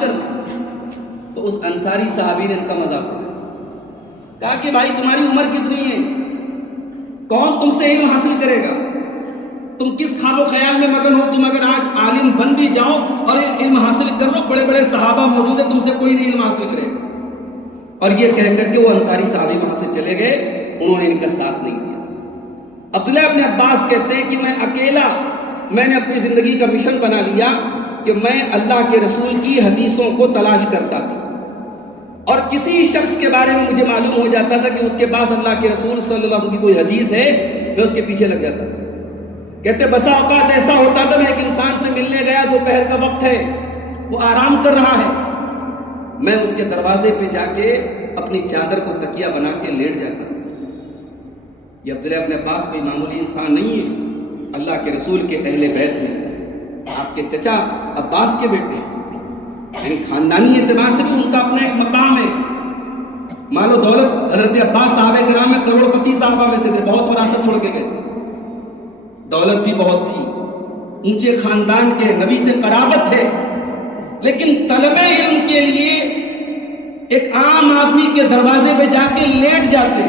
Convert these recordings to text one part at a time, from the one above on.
کر لیں. تو اس انصاری صحابی نے ان کا مذاق اڑایا, کہا کہ بھائی تمہاری عمر کتنی ہے, کون تم سے علم حاصل کرے گا, تم کس خواب و خیال میں مگن ہو, تم اگر آج عالم بن بھی جاؤ اور علم حاصل کر لو, بڑے بڑے صحابہ موجود ہیں, تم سے کوئی نہیں علم حاصل کرے گا. اور یہ کہہ کر کے وہ انصاری صحابی وہاں سے چلے گئے, انہوں نے ان کا ساتھ نہیں دیا. عبداللہ ابن عباس کہتے ہیں کہ میں اکیلا, میں نے اپنی زندگی کا مشن بنا لیا کہ میں اللہ کے رسول کی حدیثوں کو تلاش کرتا تھا, اور کسی شخص کے بارے میں مجھے معلوم ہو جاتا تھا کہ اس کے پاس اللہ کے رسول صلی اللہ علیہ وسلم کی کوئی حدیث ہے, میں اس کے پیچھے لگ جاتا تھا. کہتے بسا اوقات ایسا ہوتا تھا, میں ایک انسان سے ملنے گیا, دوپہر کا وقت ہے, وہ آرام کر رہا ہے, میں اس کے دروازے پہ جا کے اپنی چادر کو تکیہ بنا کے لیٹ جاتا تھا. یہ عبداللہ ابن عباس کوئی معمولی انسان نہیں ہے, اللہ کے رسول کے اہل بیت میں سے, آپ کے چچا عباس کے بیٹے ہیں, یعنی خاندانی اعتبار سے بھی ان کا اپنا ایک مقام ہے. مال و دولت حضرت عباس صحابہ کرام میں کروڑ پتی صحابہ میں سے تھے, بہت وراثت چھوڑ کے گئے تھے, دولت بھی بہت تھی, اونچے خاندان کے, نبی سے قرابت ہے, لیکن طلب علم کے لیے ایک عام آدمی کے دروازے پہ جا کے لیٹ جاتے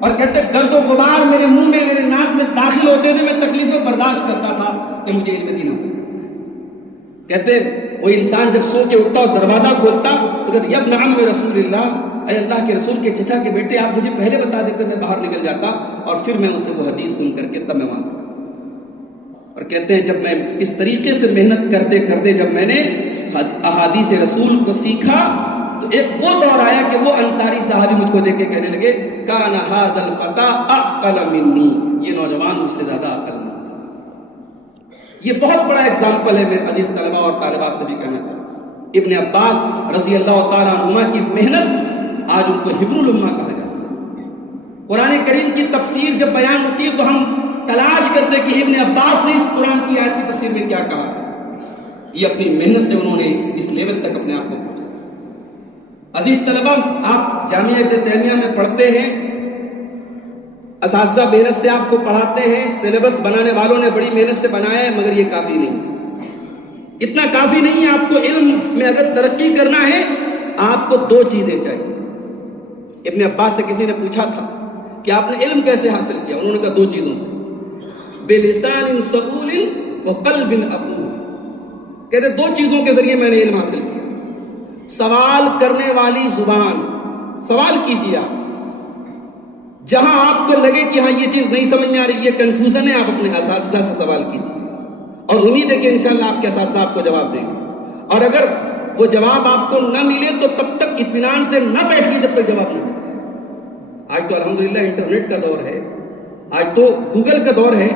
اور کہتے گرد و غبار میرے منہ میں, میرے ناک میں داخل ہوتے تھے, میں تکلیفیں برداشت کرتا تھا کہ مجھے علم دین حاصل کرنا ہے. کہتے وہ انسان جب سو کے اٹھتا اور دروازہ کھولتا تو کہتے یبن عم رسول اللہ, اے اللہ کے رسول کے چچا کے بیٹے, آپ مجھے پہلے بتا دیتے, میں باہر نکل جاتا اور پھر میں اس سے وہ حدیث سن کر کے تب میں وہاں سے. اور کہتے ہیں جب میں اس طریقے سے محنت کرتے کرتے جب میں نے احادیث رسول کو سیکھا تو ایک وہ دور آیا کہ وہ انصاری صحابی مجھ کو دیکھ کے کہنے لگے کان ھذا الفتى اعقل منی, یہ نوجوان مجھ سے زیادہ عقل مند تھا. یہ بہت بڑا اگزامپل ہے میرے عزیز طلبہ اور طالبات سے بھی کہنا چاہتا ہوں. ابن عباس رضی اللہ تعالیٰ عنہما کی محنت آج ان کو حبر الامہ کہا جاتا ہے. قرآن کریم کی تفسیر جب بیان ہوتی ہے تو ہم تلاش کرتے کہ ابن عباس نے اس قرآن کی آیت کی تفسیر میں کیا کہا ہے. یہ اپنی محنت سے انہوں نے اس لیول تک اپنے آپ کو پہنچا. عزیز طلبہ, آپ جامعہ ابن تیمیہ میں پڑھتے ہیں, اساتذہ محنت سے آپ کو پڑھاتے ہیں, سلیبس بنانے والوں نے بڑی محنت سے بنایا ہے, مگر یہ کافی نہیں. اتنا کافی نہیں ہے. آپ کو علم میں اگر ترقی کرنا ہے آپ کو دو چیزیں چاہیے. ابن عباس سے کسی نے پوچھا تھا کہ آپ نے علم کیسے حاصل کیا, انہوں نے کہا دو چیزوں سے, بلسان سبول وقلب عقول. کہتے دو چیزوں کے ذریعے میں نے علم حاصل کیا. سوال کرنے والی زبان, سوال کیجیے آپ, جہاں آپ کو لگے کہ ہاں یہ چیز نہیں سمجھ میں آ رہی, یہ کنفیوژن ہے, آپ اپنے اساتذہ سے سوال کیجیے اور امید ہے کہ انشاءاللہ آپ کے اساتذہ آپ کو جواب دیں گے. اور اگر وہ جواب آپ کو نہ ملے تو تب تک اطمینان سے نہ بیٹھیے جب تک جواب نہ ملے. آج تو الحمدللہ انٹرنیٹ کا دور ہے, آج تو گوگل کا دور ہے,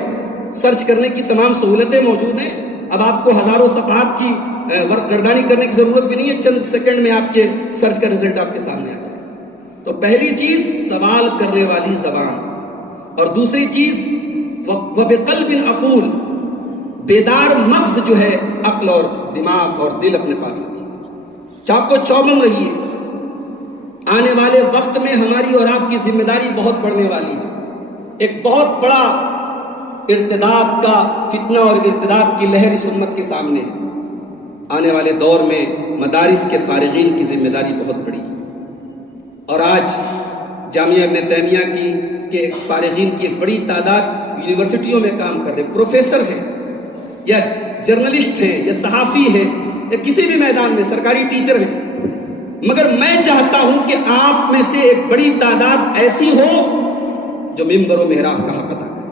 سرچ کرنے کی تمام سہولتیں موجود ہیں. اب آپ کو ہزاروں صفحات کی گردانی کرنے کی ضرورت بھی نہیں ہے, چند سیکنڈ میں آپ کے سرچ کا رزلٹ آپ کے سامنے آ جائے. تو پہلی چیز سوال کرنے والی زبان, اور دوسری چیز وبقلب عقول, بیدار مغز جو ہے, عقل اور دماغ اور دل اپنے پاس رکھیے, چاق و چوبند رہیے. آنے والے وقت میں ہماری اور آپ کی ذمہ داری بہت بڑھنے والی ہے. ایک بہت بڑا ارتداد کا فتنہ اور ارتداد کی لہر اس امت کے سامنے ہے. آنے والے دور میں مدارس کے فارغین کی ذمہ داری بہت بڑی ہے, اور آج جامعہ ابن تیمیہ کے فارغین کی ایک بڑی تعداد یونیورسٹیوں میں کام کر رہے, پروفیسر ہیں یا جرنلسٹ ہیں یا صحافی ہیں یا کسی بھی میدان میں سرکاری ٹیچر ہیں. مگر میں چاہتا ہوں کہ آپ میں سے ایک بڑی تعداد ایسی ہو جو ممبر و محراب کا حق ادا کرے,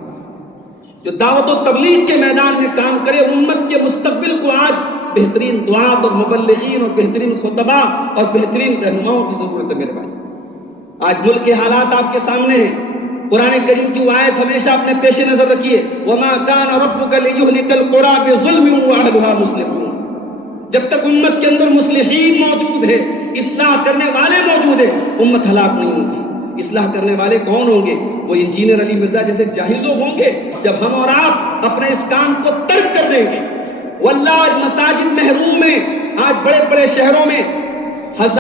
جو دعوت و تبلیغ کے میدان میں کام کرے. امت کے مستقبل کو آج بہترین دعات اور مبلغین اور بہترین خطباء اور بہترین رہنماؤں کی ضرورت ہے میرے بھائی. آج ملک کے حالات آپ کے سامنے ہیں. قرآن کریم کی وہ آیت ہمیشہ اپنے پیش نظر رکھیے, وَمَا كَانَ رَبُّكَ لِيُهْلِكَ الْقُرَىٰ بِظُلْمٍ وَأَهْلُهَا مُصْلِحُونَ. جب تک امت کے اندر مصلحین موجود ہے, اصلاح کرنے والے موجود ہیں, امت ہلاک نہیں ہوگی. اصلاح کرنے والے کون ہوں گے؟ وہ انجینئر علی مرزا جیسے جاہل لوگ ہوں گے. جب ہم اور آپ اپنے اس کام کو ترک کر دیں گے, واللہ مساجد محروم ہیں. آج بڑے بڑے شہروں میں